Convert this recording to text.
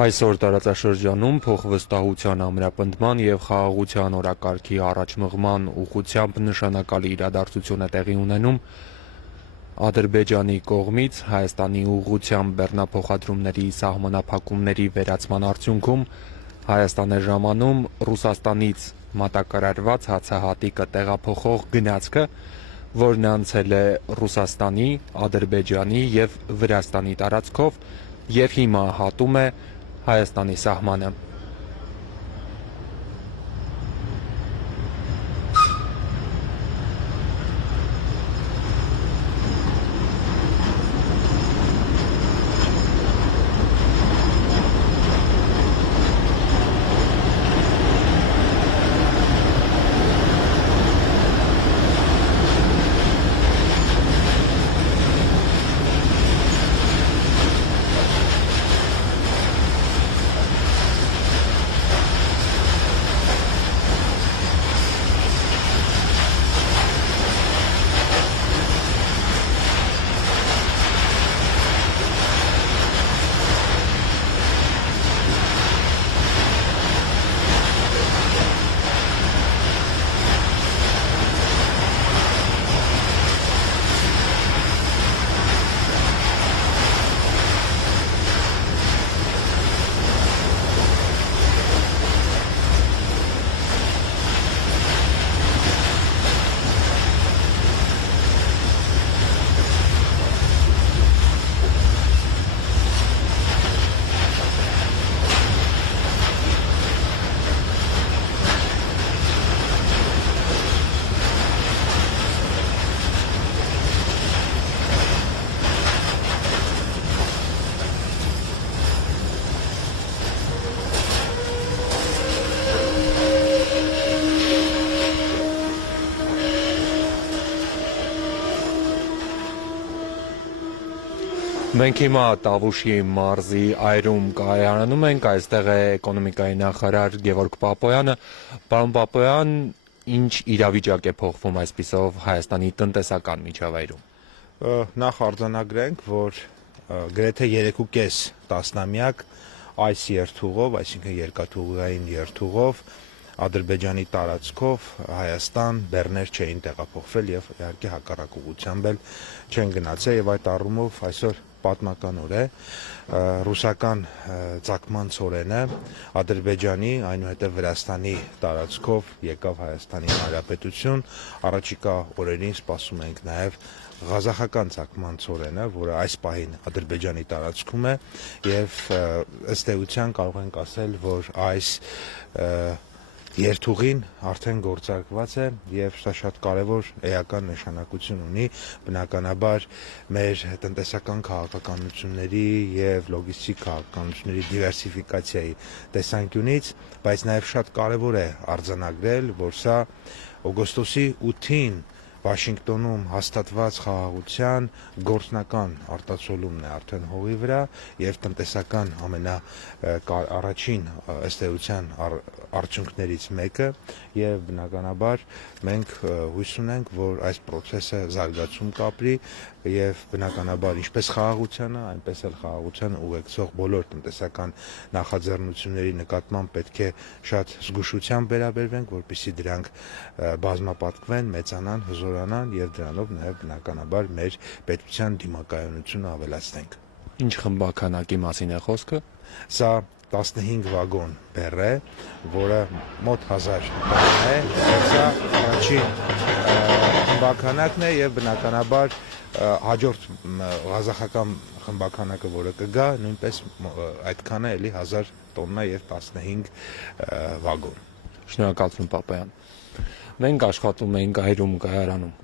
Այսօր տարածաշրջանում փոխվստահության ամրապնդման և խաղաղության օրակարգի առաջմղման ուղղությամբ նշանակալի իրադարձություն է տեղի ունենում Ադրբեջանի կողմից Հայաստանի ուղղությամբ բեռնափոխադրումների սահմանափակումների վերացման արդյունքում Հայաստան է ժամանում Ռուսաստանից մատակարարված հացահատիկը տեղափոխող գնացքը, որն անցել է Ռուսաստանի, Ադրբեջանի և Վրաստանի տարածքով և հիմա հատում է Հայաստանի սահմանը։ Մենք հիմա Տավուշի մարզի այրում կայարանում ենք, այստեղ է էկոնոմիկայի նախարար Գևորգ Պապոյանը։ Պարոն Պապոյան, ինչ իրավիճակ է փոխվում այսպիսով Հայաստանի տնտեսական միջավայրում։ Նախ արձանագրենք, որ գրեթե 3.5 տասնամյակ այս երթուղով, այսինքն երկաթուղային երթուղով Ադրբեջանի տարածքով Հայաստան բեռներ չէին տեղափոխվել եւ իհարկե հակառակ ուղղությամբ էլ չեն գնացել եւ այդ առումով այսօր պատմական օր է ռուսական ծագման ցորենը Ադրբեջանի, այնուհետև Վրաստանի տարածքով եկավ Հայաստանի Հանրապետություն, առաջիկա օրերին սպասում ենք նաև Ղազախական ծագման ցորենը, որը այս պահին Ադրբեջանի տարածքում է եւ ըստ էության կարող ենք ասել, որ այս երթուղին արդեն գործարկված է եւ սա շատ կարեւոր էական նշանակություն ունի բնականաբար մեր տնտեսական քաղաքականությունների եւ լոգիստիկ քաղաքականությունների դիվերսիֆիկացիայի տեսանկյունից, բայց նաեւ շատ կարեւոր է արձանագրել, որ սա օգոստոսի 8-ին Վաշինգտոնում հաստատված խաղաղության գործնական արտացոլումն է արդեն հողի վրա եւ տնտեսական առաջին ըստ էության արդյունքներից մեկը եւ բնականաբար մենք հույս ունենք, որ այս process-ը զարգացում կապրի եւ բնականաբար ինչպես խաղաղությանը, այնպես էլ խաղաղությանը ուղեկցող բոլոր տնտեսական նախաձեռնությունների նկատմամբ պետք է շատ զգուշությամբ վերաբերվենք, որպեսզի դրանք բազմապատկվեն, մեծանան, հզորանան եւ դրանով նաեւ բնականաբար մեր պետության դիմակայունությունը ավելացնենք։ Ինչ խմբականակի մասին է խոսքը։ Սա 15 վագոն բեռ է, որը մոտ 1000 տոննա է, սա առաջին խմբականակն է եւ բնականաբար հաջորդ ղազախական խմբականակը, որը կգա, նույնպես այդքանը էլի 1000 տոննա եւ 15 վագոն։ Շնորհակալություն Պապոյան։ Մենք աշխատում ենք այրում կայարանում։